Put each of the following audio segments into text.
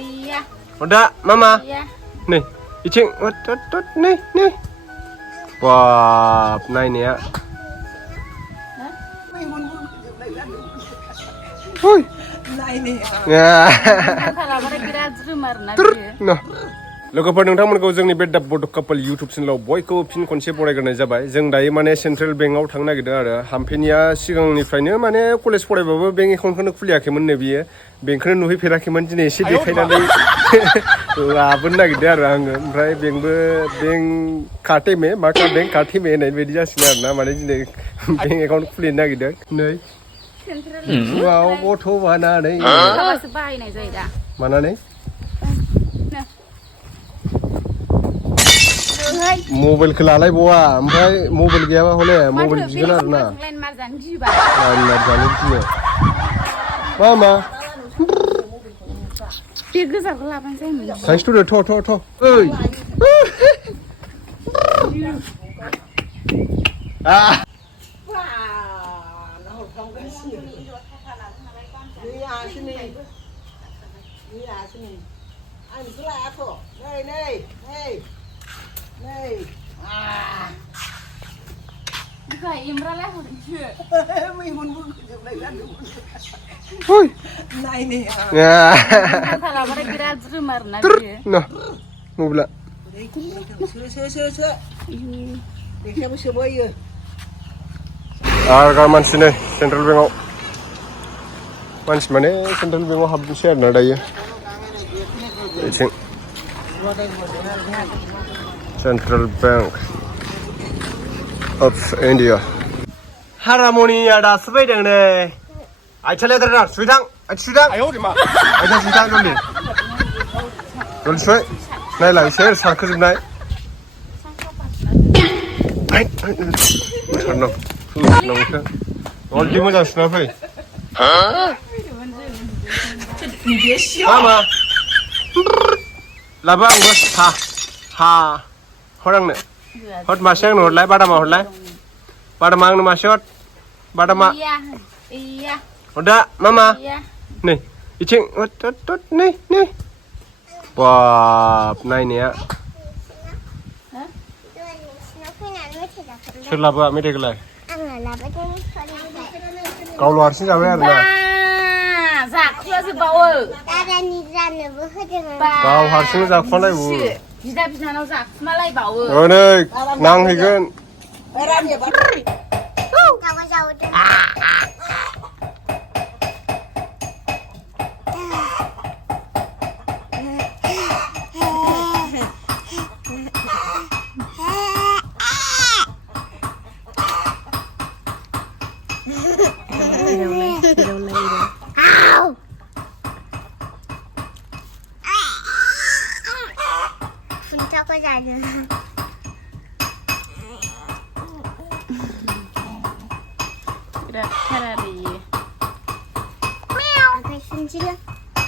Iya. Udah, Mama. Iya. Nih, Icing. Nih. Wah, nah ini ya. Woi. Nah ini. Ya. Nah. लोगोफोर नोंथांमोनखौ जोंनि बे बड' carpel YouTube चेनेलाव बयखौबो फिन खनसे बरायग्रोनाय जाबाय जों दायो माने सेन्ट्रेल बेंकआव थांनो नागिरदों आरो हामफेनिया सिगांनिफ्रायनो माने कलेज फरायबाबो बेंक एकाउन्टखौनो खुलियाखैमोन नो बियो बेंकखौनो नुहैफेराखैमोन दिनै एसे देखायनानै लाबोनो नागिरदों आरो आङो ओमफ्राय बेंक काटेमे मा बेंक काटेमे होननाय बायदि जासिगोन आरो ना माने दिनै बेंक एकाउन्ट खुलिनो नागिरदों नै फुङाव गथ' बानानै बाहायनाय जायो दा मानानै मबाइलखौ लालायबावा ओमफ्राय मबाइल गैयाबा हले मबाइल बिगोन आरो ना लाइन मार जानो गियो मा बे गोजाखौ लाबानो जायोमोन साइज थ' ओइ Bukan Imralah hurufnya. Woi. Nah ini. Ya. Salah mereka kira rumah nanti. Nah, mau bela. Kalau mansi nih, Central Bank. Mansi mana Central Bank habis share nada ya. Central Bank of India. Haramoni ada sepeda ni. Ayo lihat dah, suidang. Ayo di mana? Ayo suidang dulu. Dulu suai. Naik lagi share sakit naik. Senang. Senang. All di mana senang fai? Mama. Labang bos. Ha. Orang ni. Hot masang ni horlai, pada mah horlai. Pada mang ni masuk. Pada mah. Iya. Udah, Mama. Iya. Nih, Icing. Nih. Wah, nah ini ya. Kenapa mesti kelai? Kau luar sini apa ya? Zaknya sebawa. Kau harusnya zaknya lagi bu. Kita bisa nak zak, malah bawa. Oh nih, nang hikan. Gerak hari. Meow.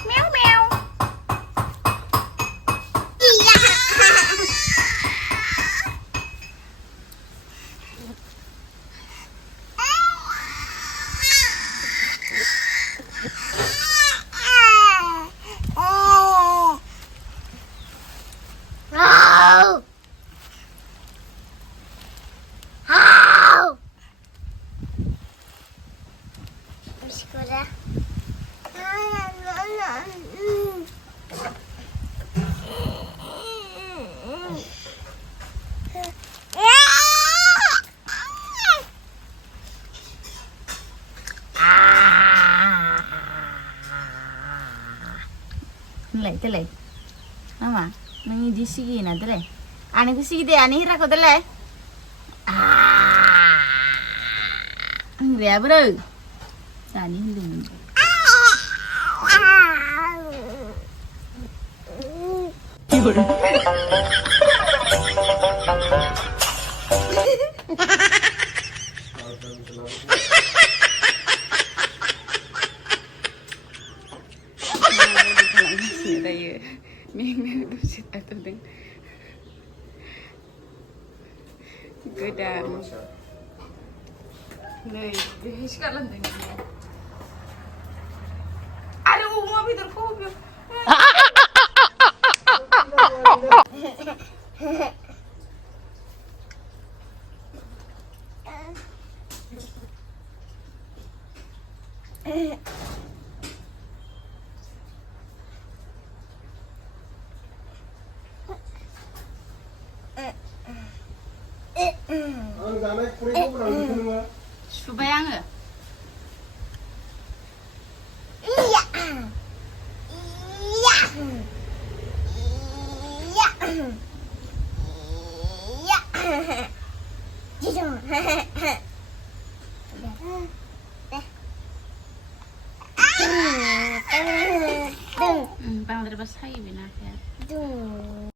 Meow. Iya. Lei. Mama, nanti di sini nanti leh. Ane kusi deh, ane hira kau deh. Angry bro. Sani hidup. Gedang. Nih, sekarang tengok. Ada umur itu kau. आं जानाय खुरैखौ बोलांदों नोङो सुबाय आङो बांद्रायबा सायो बे नाखाया